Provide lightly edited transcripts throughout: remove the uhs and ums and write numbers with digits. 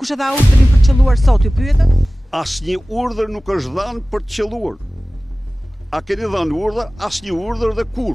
Kush e dha urdhrin për të qelluar sot, ju pyetën? Asnjë urdhër nuk është dhënë për të qelluar. A keni dhënë urdhër? Asnjë urdhër dhe kur.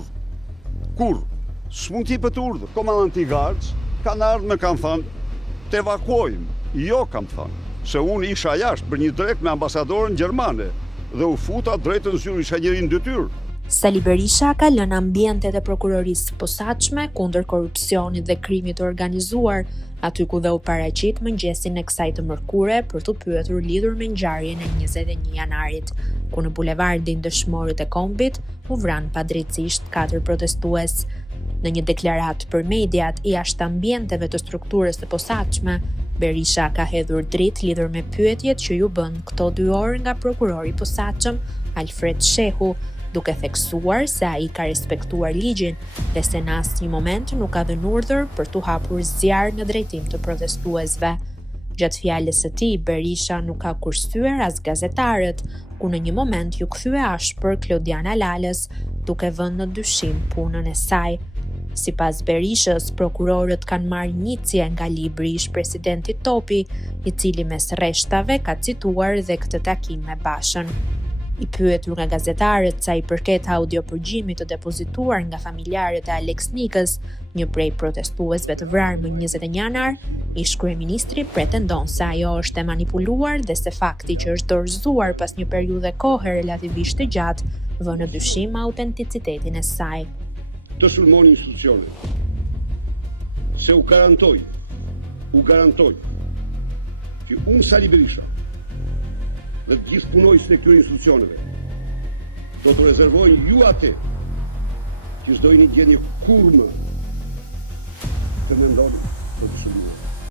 Kur? S'mund t'i jepet urdhër. Komandanti i Gards kanë ardhur me kanë thënë të evakuojmë. Jo, kam thënë. Se unë isha jashtë për një drejt me ambasadorën gjermane dhe u futa drejt në zyrë, isha njëri në detyrë. Sali Berisha ka lënë ambientet e prokurorisë së posaçme kundër korrupsionit dhe krimit të organizuar, aty ku dhe u paraqit mëngjesin e kësaj të mërkure për të pyetur lidhur me ngjarjen e 21 janarit, ku në bulevardin Dëshmorit e Kombit u vran padrejtisht 4 protestues. Në një deklaratë për mediat i jashtë ambienteve të strukturës së posaçme, Berisha ka hedhur dritë lidhur me pyetjet që ju bën këto 2 orë nga prokurori i posaçëm Alfred Shehu, duke theksuar se ai ka respektuar ligjin dhe se në asnjë moment nuk ka dhënë urdhër për t'u hapur zjarr në drejtim të protestuesve. Gjatë fjalës së tij, Berisha nuk ka kursyer as gazetarët, ku në një moment ju kthye ashpër Klodiana Lalës, duke vënë në dyshim punën e saj. Sipas Berishës, prokurorët kanë marrë nicje nga libri i ish-presidentit Topi, i cili mes rreshtave ka cituar dhe këtë takim me Bashën. I pyetur nga gazetarët sa i përket audiopërgjimit të depozituar nga familjarët e Alex Nikës, një prej protestuesve të vrarë më 21 janar, ish-kryeministri pretendon se ajo është e manipuluar dhe se fakti që është dorëzuar pas një periudhe kohe relativisht të gjatë vë në dyshim autenticitetin e saj. Të sulmoni institucionet. Se u garantoj që unë Sali Berisha dhe të gjithë punojësit e këtyre institucioneve do të rezervojnë ju atë që s'do i një gjendje kurrë të mendoni për të sulmuar.